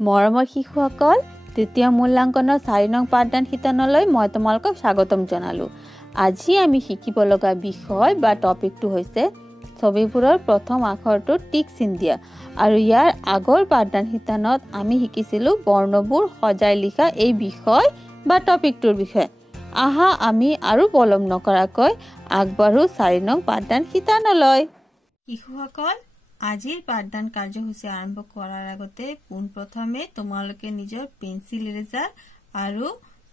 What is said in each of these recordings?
মৰমৰ শিশুসকল, তৃতীয় মূল্যাংকনৰ 4 নং পাঠদান শিতানলৈ মই তোমালোকক স্বাগতম জনালো। আজি আমি শিকিব লগা বিষয় বা টপিকটো হৈছে ছবিবোৰৰ প্ৰথম আখৰটো টিক চিন দিয়া। আৰু ইয়াৰ আগৰ পাঠদান শিতানত আমি শিকিছিলো বৰ্ণবোৰ সজাই লিখা এই বিষয় বা টপিকটোৰ বিষয়ে। আহা আমি আৰু পলম নকৰাকৈ আগবাঢ়ো 4 নং পাঠদান শিতানলৈ। শিশুসকল, আজিৰ পাঠদান কাৰ্যসূচী আৰম্ভ কৰাৰ আগতে পোনপ্ৰথমে তোমালোকে নিজৰ পেন্সিল ইৰেজাৰ আৰু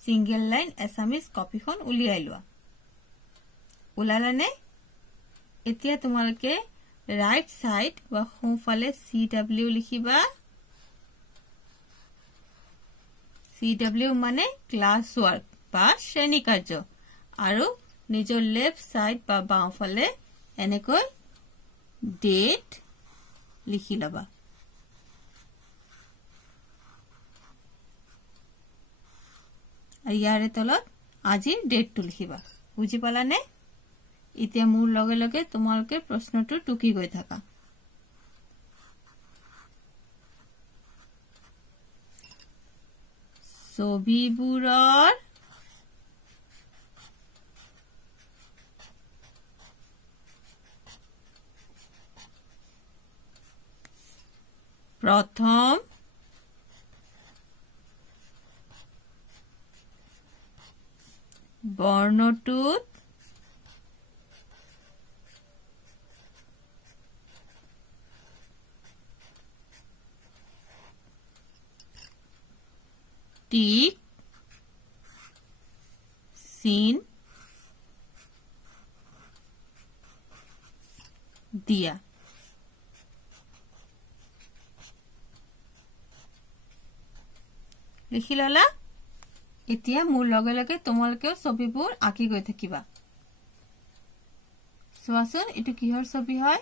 সিঙ্গেল লাইন এছামিজ কপিখন উলিয়াই লোৱা। ওলালানে? এতিয়া তোমালোকে ৰাইট সাইড বা সোঁফালে CW লিখিবা। CW মানে ক্লাছ ৱৰ্ক বা শ্ৰেণী কাৰ্য, আৰু নিজৰ লেফট সাইড বা বাওঁফালে এনেকৈ ডেট লিখি লবা। ইয়াৰে তলত আজিৰ ডেটটো লিখিবা। বুজি পালানে? এতিয়া মোৰ লগে লগে তোমালোকে প্ৰশ্নটো টুকি গৈ থাকা। ছবিবোৰৰ প্ৰথম বৰ্ণটোত টিক চিন দিয়া। লিখি ললা? এতিয়া মোৰ লগে লগে তোমালোকেও ছবিবোৰ আঁকি গৈ থাকিবা। চোৱাচোন এইটো কিহৰ ছবি হয়?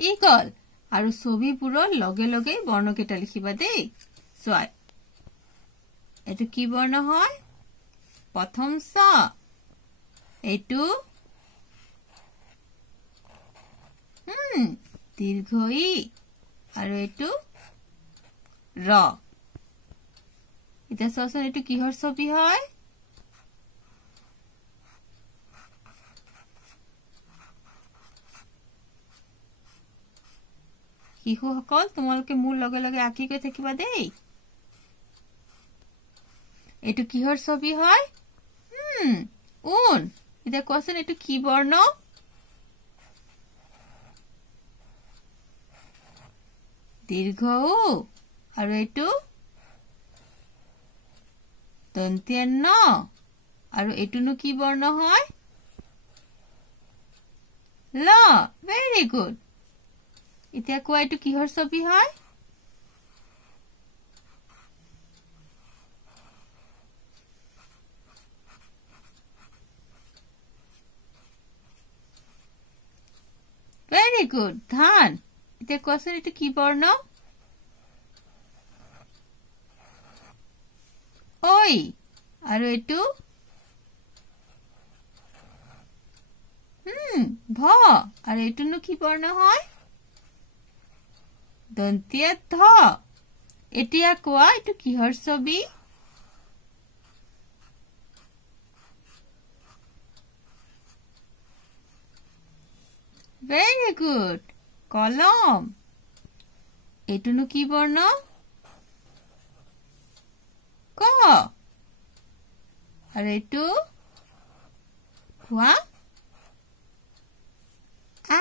ইগল। আৰু ছবিবোৰৰ লগে লগে বৰ্ণকেইটা লিখিবা দেই। চোৱা এইটো কি বৰ্ণ হয়? প্ৰথম ছ, এইটো দীৰ্ঘ ই, আৰু এইটো ৰ। এতিয়া চোৱাচোন এইটো কিহৰ ছবি হয়? শিশুসকল, তোমালোকে মোৰ লগে লগে আঁকি গৈ থাকিবা দেই। এইটো কিহৰ ছবি হয়? ঊণ। এতিয়া কোৱাচোন এইটো কি বৰ্ণ? দীৰ্ঘ উ, আৰু এইটো দন্ত্য ন, আৰু এইটোনো কি বৰ্ণ হয়? ল। Very good. এতিয়া কোৱা এইটো কিহৰ ছবি হয়? Very good. ধান। এতিয়া কোৱাচোন এইটো কি বৰ্ণ? ঐ। আৰু এইটো ভ, আৰু এইটোনো কি বৰ্ণ হয়? দন্ত্য ধ। এতিয়া কোৱা এইটো কিহৰ ছবি? Very good. কলম। এইটোনো কি বৰ্ণ? ক। আৰু এইটো কোৱা? আ।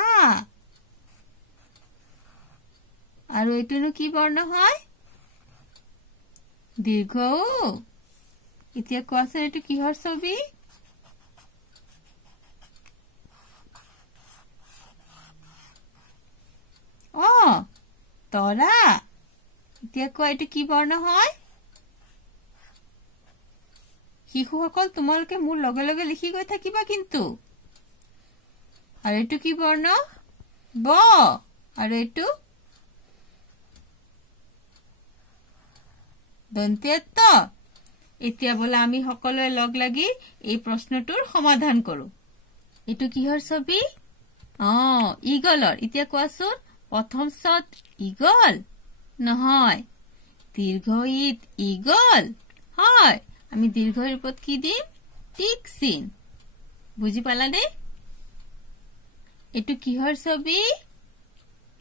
আৰু এইটোনো কি বৰ্ণ হয়? দীৰ্ঘ উ। এতিয়া কোৱাচোন এইটো কিহৰ ছবি? তৰা। এতিয়া কোৱা এইটো কি বৰ্ণ হয়? শিশুসকল, তোমালোকে মোৰ লগে লগে লিখি গৈ থাকিবা কিন্তু। আৰু এইটো কি বৰ্ণ? ব। আৰু এইটো দন্ত্য ত। এতিয়া বলা আমি সকলোৱে লগ লাগি এই প্ৰশ্নটোৰ সমাধান কৰো এটো কিহৰ ছবি ইগলৰ এতিয়া কোৱাচোন প্ৰথম শব্দ ইগল নহয় দীৰ্ঘ ইত ইগল হয় আমি দীৰ্ঘ ৰূপত কি দিম টিক চিন বুজি পালানে এটো কিহৰ ছবি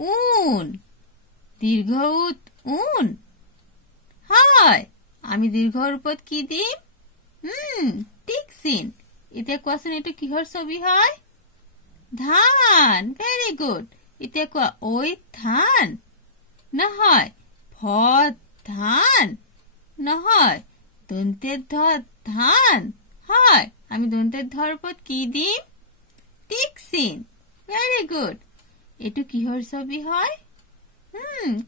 উন দীৰ্ঘ উত উন হয় আমি দীৰ্ঘ ৰূপত কি দিম টিক চিন এতিয়া কোৱাচোন এটো কিহৰ ছবি হয় ধান ভেৰি গুড এতিয়া কোৱা ঐ ধান নহয় ভত ধান নহয় দন্তে ধ ধান হয় আমি দন্তে ধৰ ৰূপত কি দিম টিক চিন ভেৰি গুড এটো কিহৰ ছবি হয়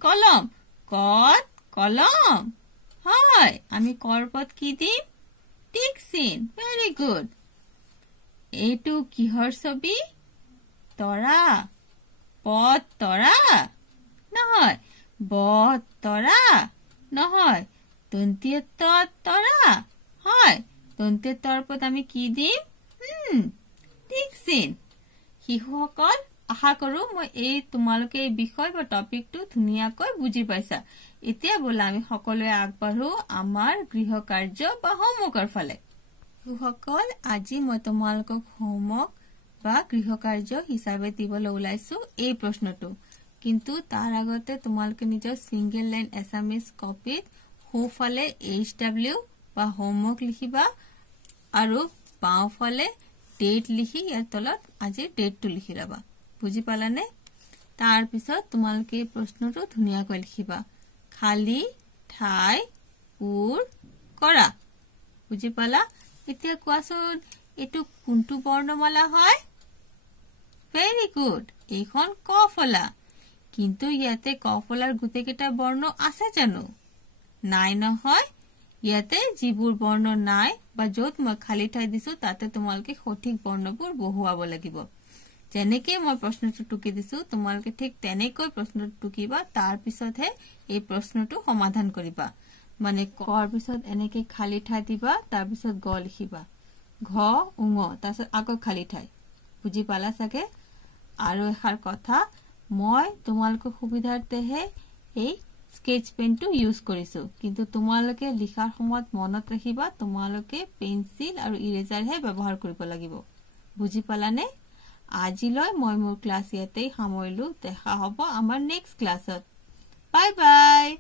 কলম কত কলম হয় আমি কৰ ৰূপত কি দিম টিক চিন ভেৰি গুড এটো কিহৰ ছবি তৰা পত তৰা নহয় বত তৰা নহয় দন্তীয় তৰা হয় দন্তীয় তৰ ৰূপত আমি কি দিম টিক চিন শিশুসকল আশা কৰো মই এই তোমালোকে এই বিষয় বা টপিকটো ধুনিয়াকৈ বুজি পাইছা এতিয়া বলা আমি সকলোৱে আগবাঢ়ো আমাৰ গৃহ কাৰ্য বা হোমৱৰ্কৰ ফালে শিশুসকল আজি মই তোমালোকক হোমৱৰ্ক বা গৃহ কাৰ্য হিচাপে দিবলৈ ওলাইছো এই প্ৰশ্নটো কিন্তু তাৰ আগতে তোমালোকে নিজৰ সিঙ্গেল লাইন এছামিজ কপিত সোঁফালে HW বা হোমৱৰ্ক লিখিবা আৰু বাওঁফালে ডেট লিখি ইয়াৰ তলত আজি ডেটটো লিখি লবা বুজি পালানে তাৰ পিছত তোমালোকে প্ৰশ্নটো ধুনিয়াকৈ লিখিবা খালি ঠাই পুৰ কৰা বুজি পালা এতিয়া কোৱাচোন এটো কোনটো বৰ্ণমালা হয় ভেৰি গুড এইখন ক ফলা কিন্তু ইয়াতে ক ফলাৰ গুটেকেটা বৰ্ণ আছে জানো নাই নহয় ইয়াতে যিবোৰ বৰ্ণ নাই বা যত মই খালি ঠাই দিছো তাতে তোমালোকে সঠিক বৰ্ণবোৰ বহুৱাব লাগিব যেনেকৈ মই প্ৰশ্নটো টুকি দিছো তোমালোকে ঠিক তেনেকৈ প্ৰশ্নটো টুকিবা তাৰ পিছতহে এই প্ৰশ্নটো সমাধান কৰিবা মানে কৰ পিছত এনেকৈ খালি ঠাই দিবা তাৰ পিছত গ লিখিবা ঘ উঙ তাৰপিছত আকৌ খালি ঠাই বুজি পালা চাগে আৰু এখাৰ কথা মই তোমালোকৰ সুবিধাৰ্থেহে এই স্কেচ পেনটো ইউজ কৰিছো কিন্তু তোমালোকে লিখাৰ সময়ত মনত ৰাখিবা তোমালোকে পেন্সিল আৰু ইৰেজাৰহে ব্যৱহাৰ কৰিব লাগিব বুজি পালানে আজিলৈ মই মোৰ ক্লাছ ইয়াতেই সামৰিলো দেখা হ'ব আমাৰ নেক্সট ক্লাছত বাই বাই